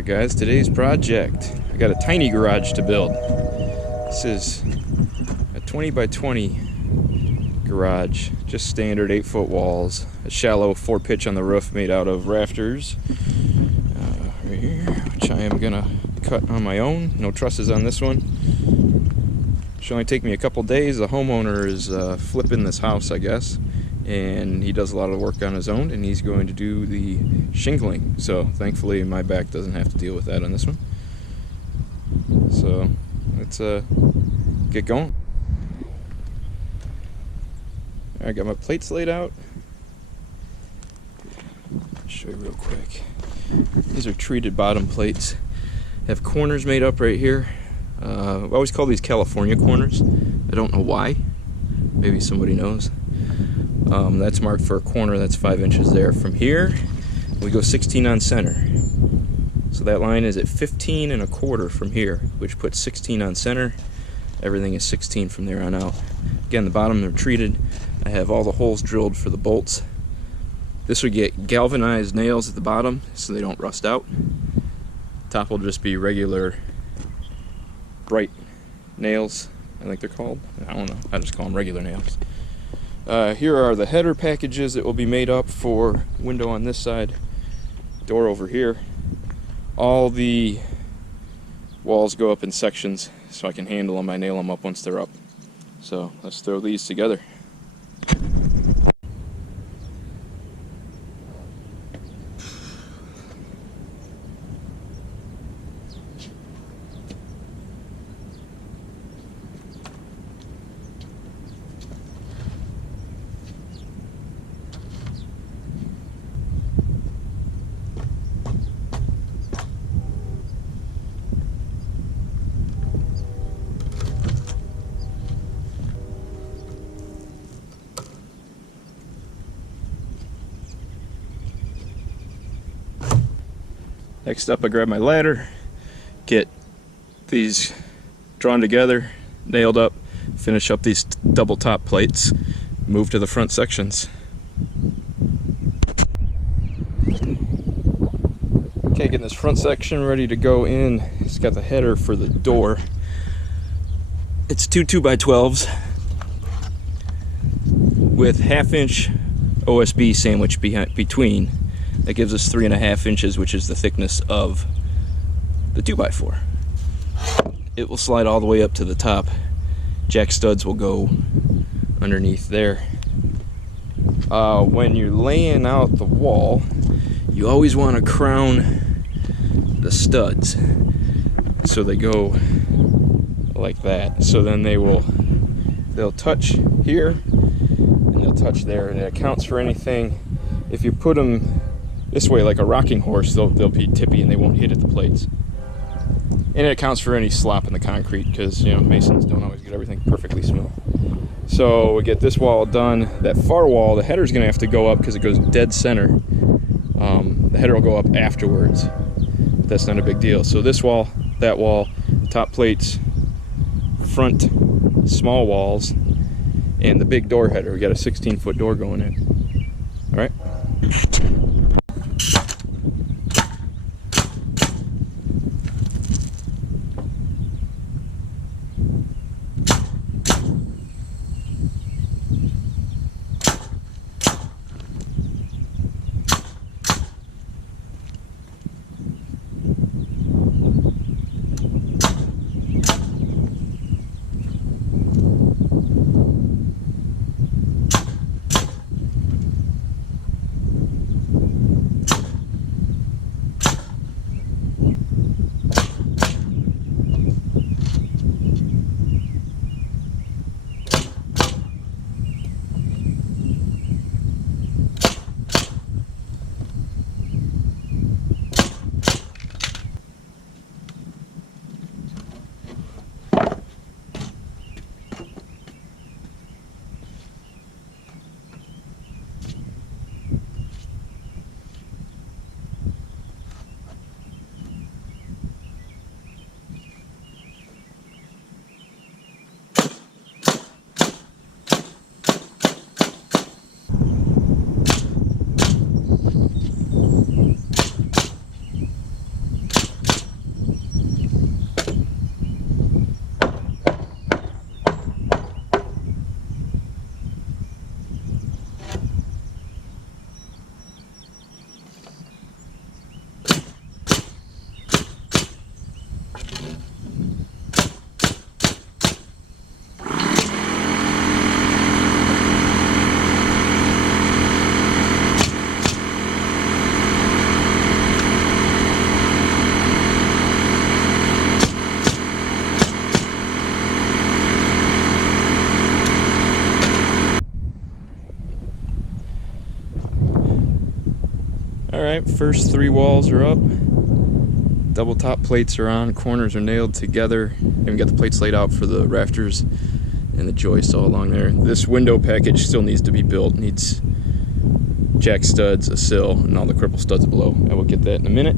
Alright guys, today's project. I got a tiny garage to build. This is a 20 by 20 garage, just standard 8-foot walls, a shallow 4-pitch on the roof made out of rafters, right here, which I am gonna cut on my own. No trusses on this one. Should only take me a couple days. The homeowner is flipping this house, I guess, and he does a lot of work on his own, and he's going to do the shingling. So thankfully my back doesn't have to deal with that on this one. So let's get going. I got my plates laid out. Show you real quick. These are treated bottom plates. Have corners made up right here. I always call these California corners. I don't know why. Maybe somebody knows. That's marked for a corner that's 5 inches there. From here, we go 16 on center. So that line is at 15 1/4 from here, which puts 16 on center. Everything is 16 from there on out. Again, the bottom are treated. I have all the holes drilled for the bolts. This would get galvanized nails at the bottom so they don't rust out. Top will just be regular bright nails, I think they're called. I don't know, I just call them regular nails. Here are the header packages that will be made up for window on this side, door over here. All the walls go up in sections so I can handle them. I nail them up once they're up. So let's throw these together. Next up, I grab my ladder, get these drawn together, nailed up, finish up these double top plates, move to the front sections. Okay, getting this front section ready to go in. It's got the header for the door. It's two 2x12s with 1/2 inch OSB sandwich between. That gives us 3.5 inches, which is the thickness of the 2x4. It will slide all the way up to the top. Jack studs will go underneath there. When you're laying out the wall, you always want to crown the studs so they go like that. So then they'll touch here and they'll touch there, and it accounts for anything. If you put them this way like a rocking horse, they'll be tippy and they won't hit at the plates. And it accounts for any slop in the concrete, because masons don't always get everything perfectly smooth. So we get this wall done. That far wall, the header's gonna have to go up because it goes dead center. The header will go up afterwards. That's not a big deal. So this wall, that wall, top plates, front small walls, and the big door header. We got a 16-foot door going in. All right. Alright, first 3 walls are up. Double top plates are on, corners are nailed together. Even got the plates laid out for the rafters and the joists all along there. This window package still needs to be built. Needs jack studs, a sill, and all the cripple studs below. I will get that in a minute.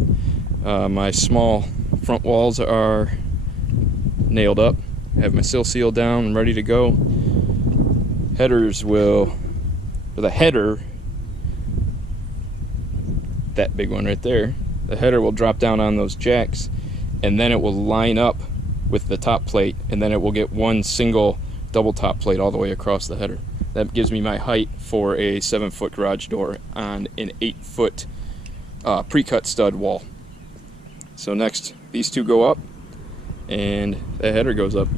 My small front walls are nailed up. I have my sill sealed down and ready to go. Headers will, with a header, that big one right there, the header will drop down on those jacks, and then it will line up with the top plate, and then it will get one single double top plate all the way across the header. That gives me my height for a 7-foot garage door on an 8-foot pre-cut stud wall. So next, these two go up, and the header goes up.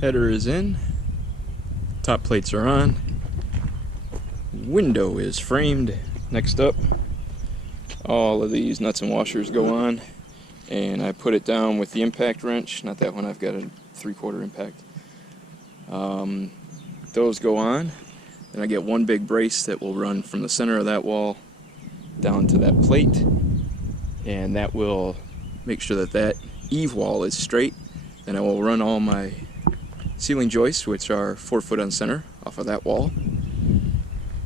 Header is in, top plates are on, window is framed. Next up, all of these nuts and washers go on, and I put it down with the impact wrench. Not that one, I've got a 3/4 impact. Those go on, then I get one big brace that will run from the center of that wall down to that plate, and that will make sure that that eave wall is straight. Then I will run all my ceiling joists, which are 4 foot on center, off of that wall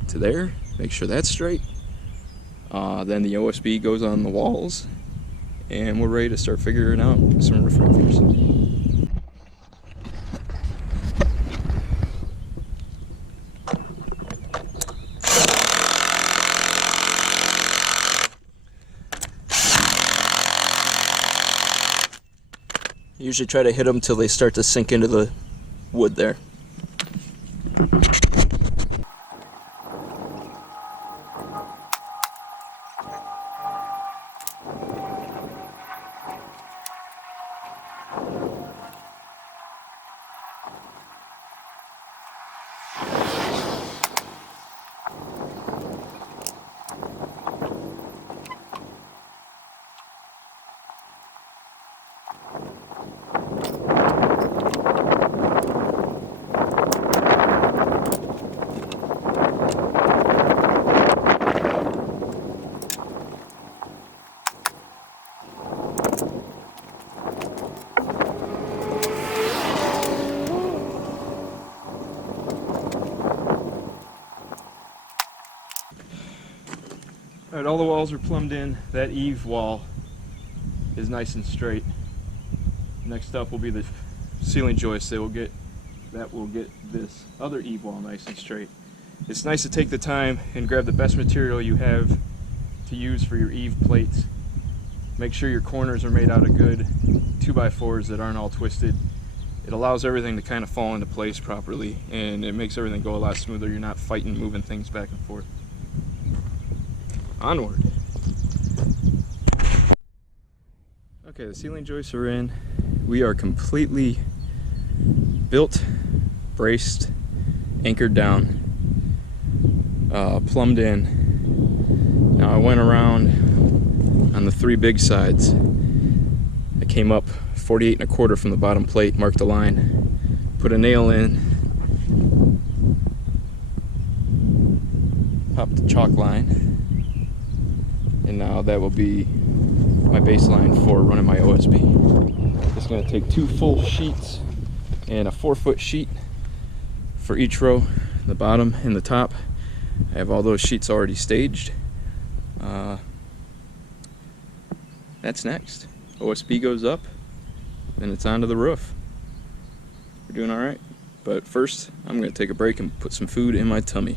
to there, make sure that's straight. Then the OSB goes on the walls, and we're ready to start figuring out some roof rafters. Usually try to hit them till they start to sink into the wood there. Alright, all the walls are plumbed in. That eave wall is nice and straight. Next up will be the ceiling joist. That will get this other eave wall nice and straight. It's nice to take the time and grab the best material you have to use for your eave plates. Make sure your corners are made out of good 2x4s that aren't all twisted. It allows everything to kind of fall into place properly, and it makes everything go a lot smoother. You're not fighting, moving things back and forth. Onward. Okay, the ceiling joists are in. We are completely built, braced, anchored down, plumbed in. Now I went around on the 3 big sides. I came up 48 1/4 from the bottom plate, marked a line, put a nail in, popped the chalk line, and now that will be my baseline for running my OSB. Just going to take 2 full sheets and a 4-foot sheet for each row, the bottom and the top. I have all those sheets already staged. That's next. OSB goes up, and it's onto the roof. We're doing all right. But first, I'm going to take a break and put some food in my tummy.